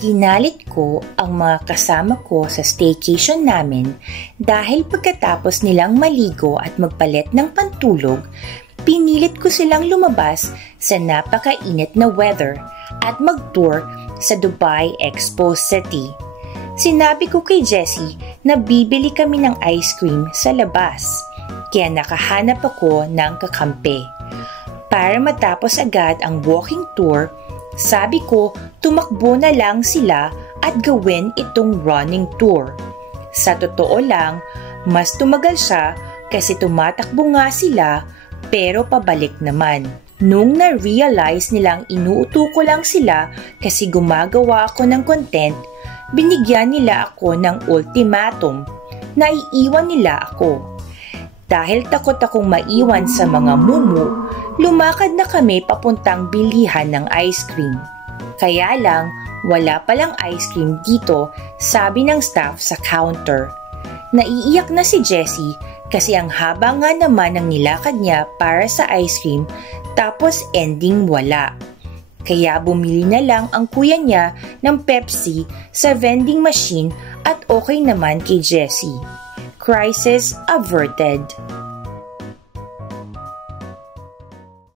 Ginalit ko ang mga kasama ko sa staycation namin dahil pagkatapos nilang maligo at magpalit ng pantulog, pinilit ko silang lumabas sa napakainit na weather at mag-tour sa Dubai Expo City. Sinabi ko kay Jessie na bibili kami ng ice cream sa labas, kaya nakahanap ako ng kakampi. Para matapos agad ang walking tour, sabi ko tumakbo na lang sila at gawin itong running tour. Sa totoo lang, mas tumagal siya kasi tumatakbo nga sila pero pabalik naman. Nung na-realize nilang inuuto ko lang sila kasi gumagawa ako ng content, binigyan nila ako ng ultimatum na iiwan nila ako. Dahil takot akong maiwan sa mga mumu, lumakad na kami papuntang bilihan ng ice cream. Kaya lang, wala palang ice cream dito, sabi ng staff sa counter. Naiiyak na si Jessie kasi ang haba nga naman ng nilakad niya para sa ice cream tapos ending wala. Kaya bumili na lang ang kuya niya ng Pepsi sa vending machine at okay naman kay Jessie. Crisis averted.